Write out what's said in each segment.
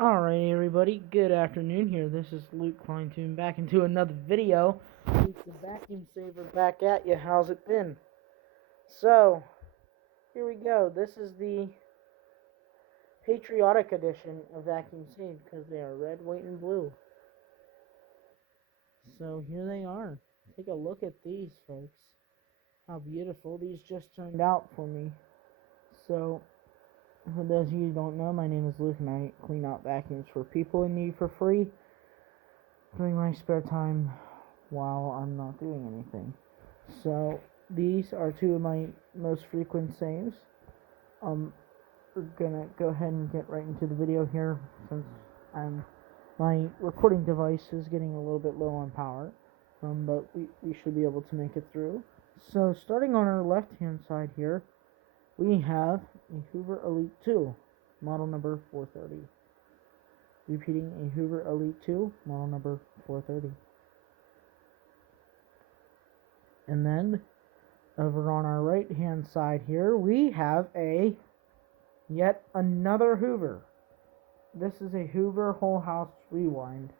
Alright everybody, good afternoon here. This is Lukethevacuumsaver back into another video. It's the vacuum saver back at you. How's it been? So, here we go. This is the Patriotic edition of Vacuum Save because they are red, white, and blue. So here they are. Take a look at these, folks. How beautiful. These just turned out for me. So, for those of you who don't know, my name is Luke and I clean out vacuums for people in need for free during my spare time while I'm not doing anything. So these are two of my most frequent saves. We're gonna go ahead and get right into the video here since my recording device is getting a little bit low on power, but we should be able to make it through. So starting on our left hand side here, we have a Hoover Elite 2, model number 430. Repeating, a Hoover Elite 2, model number 430. And then, over on our right hand side here, we have yet another Hoover. This is a Hoover Whole House Rewind.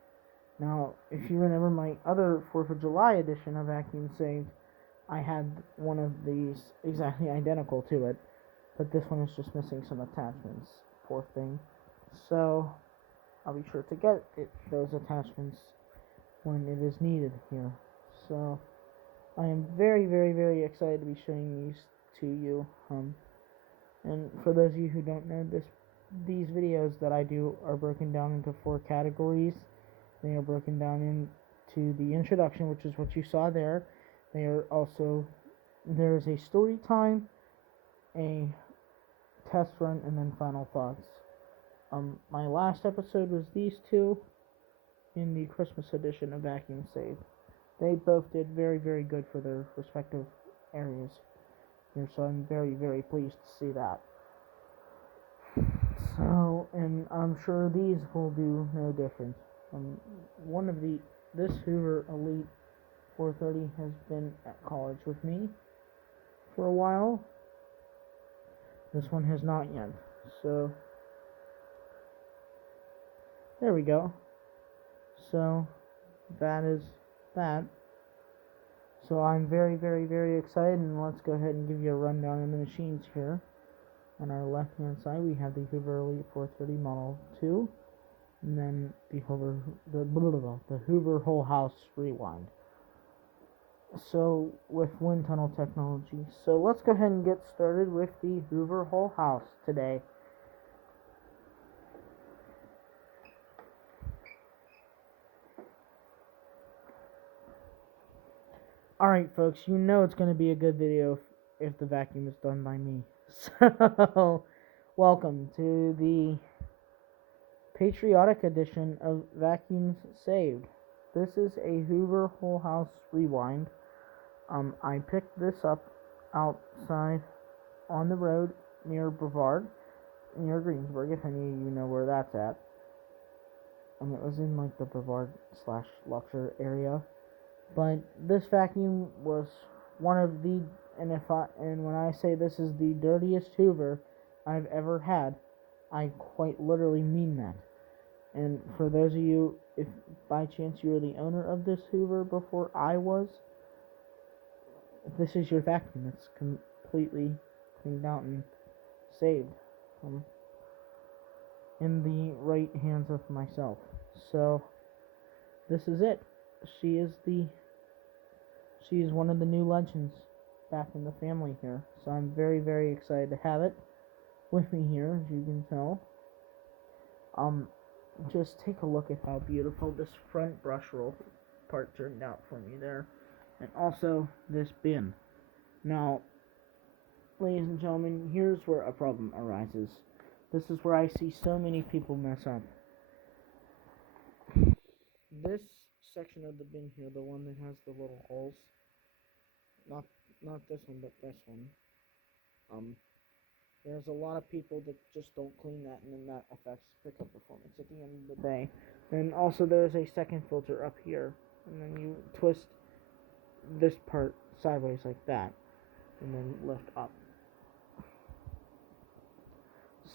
Now, if you remember my other 4th of July edition of Vacuum Saved, I had one of these exactly identical to it, but this one is just missing some attachments. Poor thing. So, I'll be sure to get those attachments when it is needed here. So, I am very, very, very excited to be showing these to you. And for those of you who don't know, these videos that I do are broken down into 4 categories. They are broken down into the introduction, which is what you saw there. There is a story time, a test run, and then final thoughts. My last episode was these two in the Christmas edition of Vacuum Save. They both did very, very good for their respective areas here, so I'm very, very pleased to see that. So, and I'm sure these will do no different. This Hoover Elite 430 has been at college with me for a while. This one has not yet. So, there we go. So, that is that. So I'm very, very, very excited, and let's go ahead and give you a rundown of the machines here. On our left hand side, we have the Hoover Elite 430 Model 2, and then the Hoover Whole House Rewind. So with wind tunnel technology. So let's go ahead and get started with the Hoover Whole House today. Alright folks, you know it's going to be a good video if the vacuum is done by me. So, welcome to the Patriotic edition of Vacuums Saved. This is a Hoover Whole House Rewind. I picked this up outside on the road near Brevard, near Greensburg, if any of you know where that's at. And it was in like the Brevard/Luxor area. But this vacuum was one of the, and when I say this is the dirtiest Hoover I've ever had, I quite literally mean that. And for those of you, if by chance you were the owner of this Hoover before I was, this is your vacuum. It's completely cleaned out and saved in the right hands of myself. So this is it. She is one of the new legends back in the family here. So I'm very, very excited to have it with me here, as you can tell. Just take a look at how beautiful this front brush roll part turned out for me there. And also this bin. Now, ladies and gentlemen, here's where a problem arises. This is where I see so many people mess up. This section of the bin here, the one that has the little holes, not this one, but this one. There's a lot of people that just don't clean that, and then that affects pickup performance at the end of the day. Then also there's a second filter up here, and then you twist this part sideways like that, and then lift up.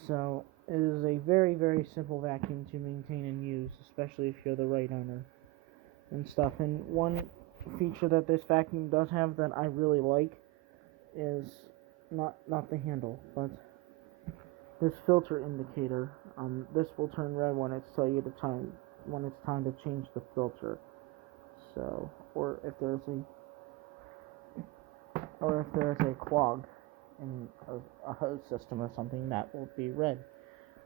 So It is a very, very simple vacuum to maintain and use, especially if you're the right owner and stuff. And one feature that this vacuum does have that I really like is not the handle, but this filter indicator. This will turn red when it's tell you when it's time to change the filter. So, or if there's a clog in a hose system or something, that will be red.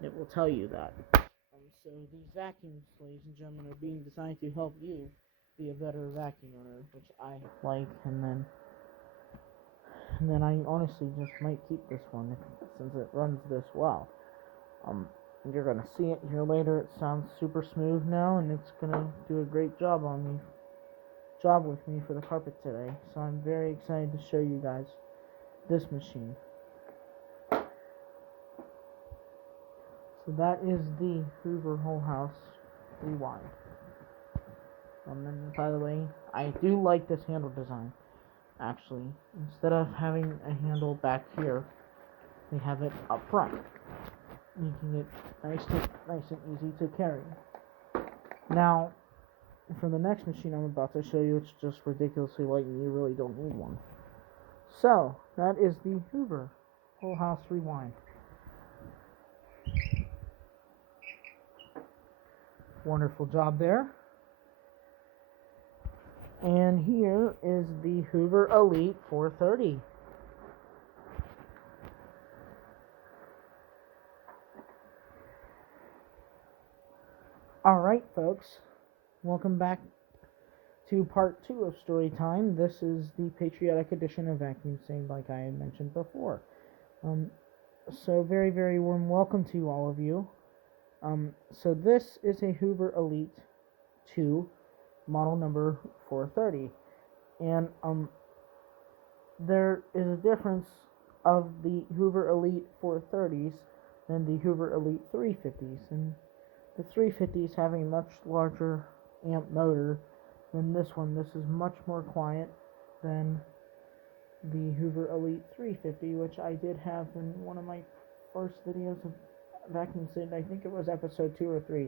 It will tell you that. So these vacuums, ladies and gentlemen, are being designed to help you be a better vacuum owner, which I like. And then I honestly just might keep this one since it runs this well. You're gonna see it here later. It sounds super smooth now, and it's gonna do a great job with me for the carpet today. So I'm very excited to show you guys this machine. So that is the Hoover Whole House Rewind. And by the way, I do like this handle design. Actually, instead of having a handle back here, we have it up front, making it nice and easy to carry. Now, for the next machine I'm about to show you, it's just ridiculously light and you really don't need one. So, that is the Hoover Whole House Rewind. Wonderful job there. And here is the Hoover Elite 430. Alright, folks. Welcome back to part 2 of story time. This is the Patriotic edition of Vacuum Save, like I had mentioned before. So very, very warm welcome to all of you. So this is a Hoover Elite 2, model number 430. And there is a difference of the Hoover Elite 430s than the Hoover Elite 350s. And the 350s have a much larger amp motor than this one. This is much more quiet than the Hoover Elite 350, which I did have in one of my first videos of Vacuum Saved. I think it was episode 2 or 3.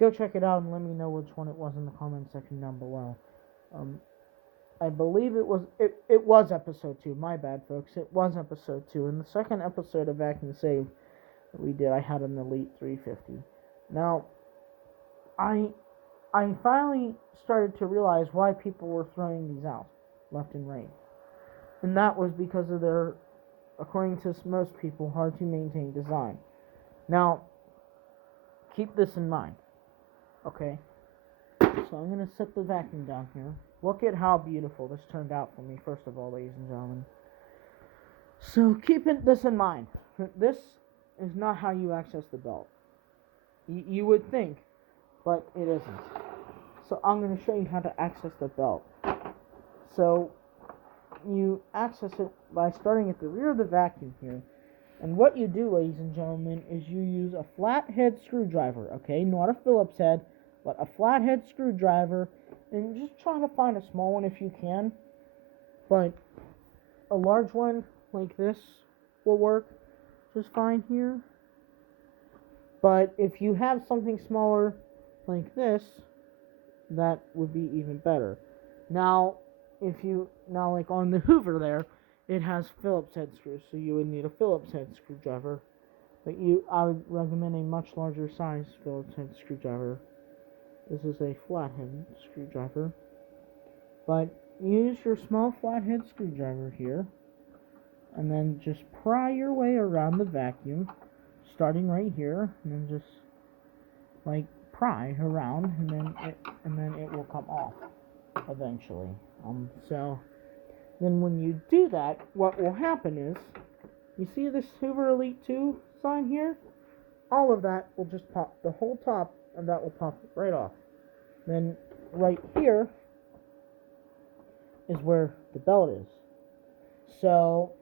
Go check it out and let me know which one it was in the comment section down below. I believe it was episode 2. My bad, folks. It was episode 2. In the second episode of Vacuum Saved that we did, I had an Elite 350. Now, I finally started to realize why people were throwing these out left and right. And that was because of their, according to most people, hard to maintain design. Now, keep this in mind. Okay? So I'm going to set the vacuum down here. Look at how beautiful this turned out for me, first of all, ladies and gentlemen. So keep this in mind. This is not how you access the belt. You would think, but it isn't. So I'm going to show you how to access the belt. So you access it by starting at the rear of the vacuum here. And what you do, ladies and gentlemen, is you use a flathead screwdriver, okay? Not a Phillips head, but a flathead screwdriver. And just try to find a small one if you can. But a large one like this will work just fine here. But if you have something smaller like this, that would be even better. Now, like on the Hoover there, it has Phillips head screws, so you would need a Phillips head screwdriver. But I would recommend a much larger size Phillips head screwdriver. This is a flathead screwdriver. But use your small flathead screwdriver here, and then just pry your way around the vacuum, starting right here, and then just like pry around, and then it will come off eventually. So then when you do that, what will happen is, you see this Hoover Elite 2 sign here? All of that will just pop, the whole top of that will pop right off. Then right here is where the belt is. So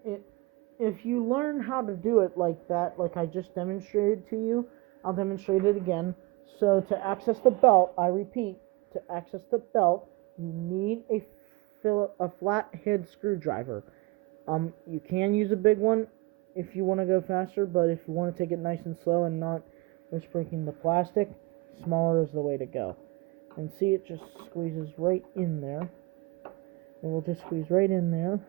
if you learn how to do it like that, like I just demonstrated to you, I'll demonstrate it again. So to access the belt, I repeat, to access the belt, you need a flathead screwdriver. You can use a big one if you want to go faster, but if you want to take it nice and slow and not risk breaking the plastic, smaller is the way to go. And see, it just squeezes right in there. It will just squeeze right in there,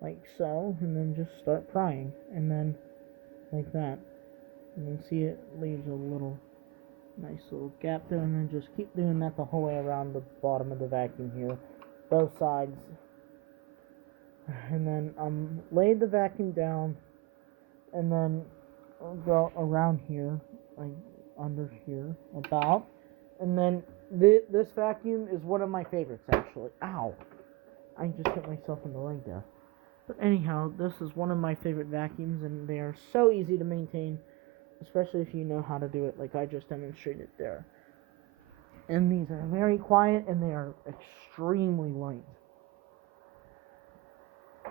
like so, and then just start prying, and then like that. And then see, it leaves a nice little gap there, and then just keep doing that the whole way around the bottom of the vacuum here, both sides. And then lay the vacuum down, and then I'll go around here, like under here, about. And then this vacuum is one of my favorites, actually. Ow! I just hit myself in the leg there. But anyhow, this is one of my favorite vacuums, and they are so easy to maintain, especially if you know how to do it like I just demonstrated there. And these are very quiet, and they are extremely light,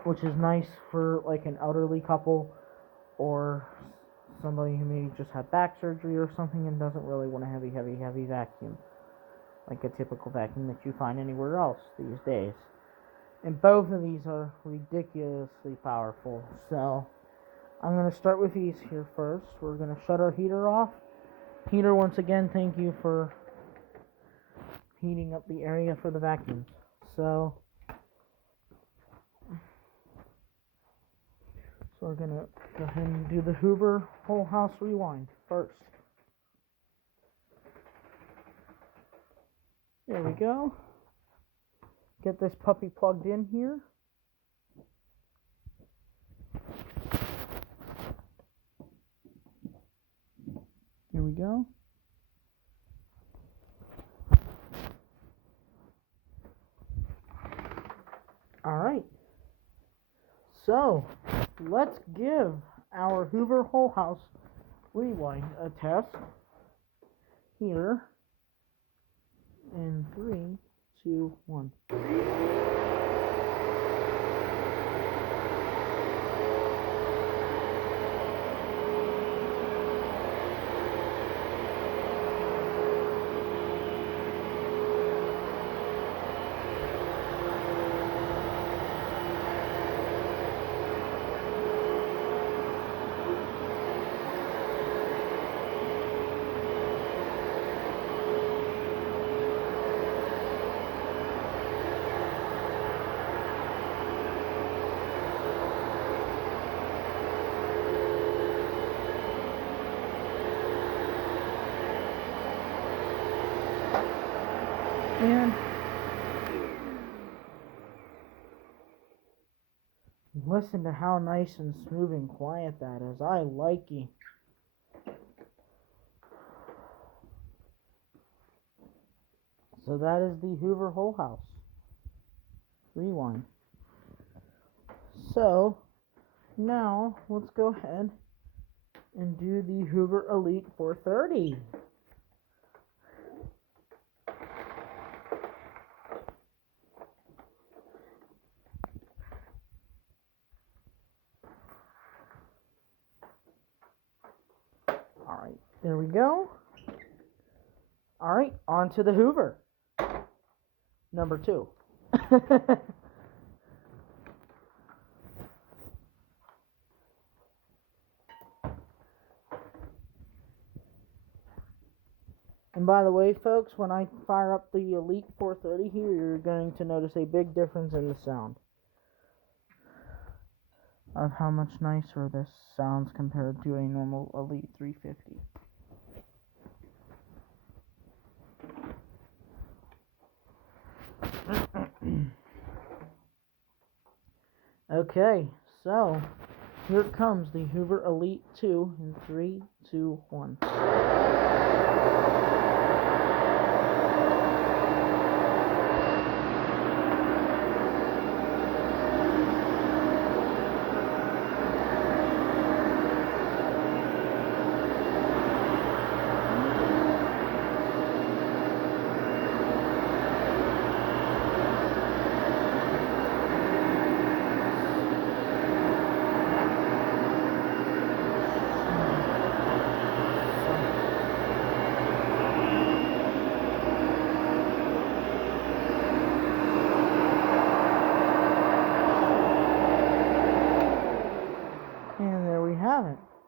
which is nice for like an elderly couple or somebody who maybe just had back surgery or something and doesn't really want a heavy vacuum, like a typical vacuum that you find anywhere else these days. And both of these are ridiculously powerful. So I'm going to start with these here first. We're going to shut our heater off. Heater, once again, thank you for heating up the area for the vacuums. So we're going to go ahead and do the Hoover whole house rewind first. There we go. Get this puppy plugged in here. Here we go. Alright. So, let's give our Hoover whole house rewind a test here in 3, 2, 1. And listen to how nice and smooth and quiet that is. I like it. So that is the Hoover whole house rewind. So now let's go ahead and do the Hoover Elite 430. Alright, there we go. Alright, on to the Hoover. Number 2. And by the way, folks, when I fire up the Elite 430 here, you're going to notice a big difference in the sound of how much nicer this sounds compared to a normal Elite 350. Okay, so here comes the Hoover Elite 2 in 3, 2, 1.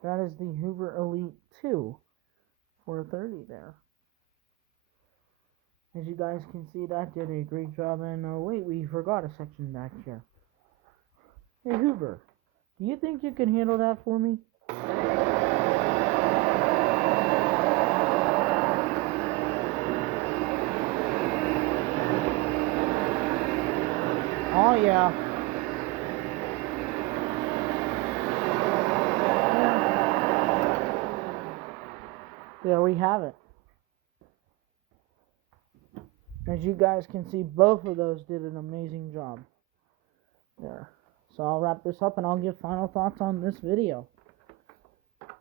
That is the Hoover Elite 2 430 there. As you guys can see, that did a great job. And oh wait, we forgot a section back here. Hey Hoover, do you think you can handle that for me? Oh yeah. There we have it. As you guys can see, both of those did an amazing job. There. So I'll wrap this up and I'll give final thoughts on this video.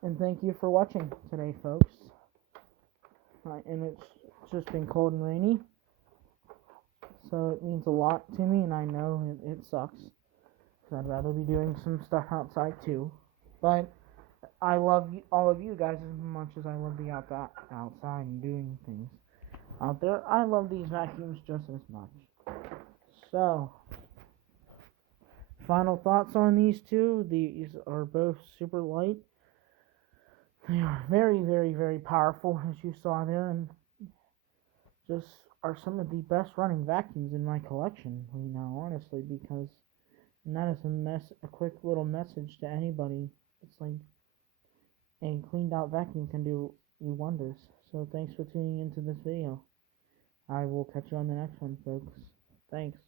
And thank you for watching today, folks. And it's just been cold and rainy. So it means a lot to me, and I know it sucks. Because I'd rather be doing some stuff outside too. But I love all of you guys as much as I love the outside and doing things out there. I love these vacuums just as much. So, final thoughts on these two. These are both super light. They are very, very, very powerful, as you saw there, and just are some of the best running vacuums in my collection, honestly, because, and that is a quick little message to anybody. It's like a cleaned out vacuum can do you wonders. So thanks for tuning into this video. I will catch you on the next one, folks. Thanks.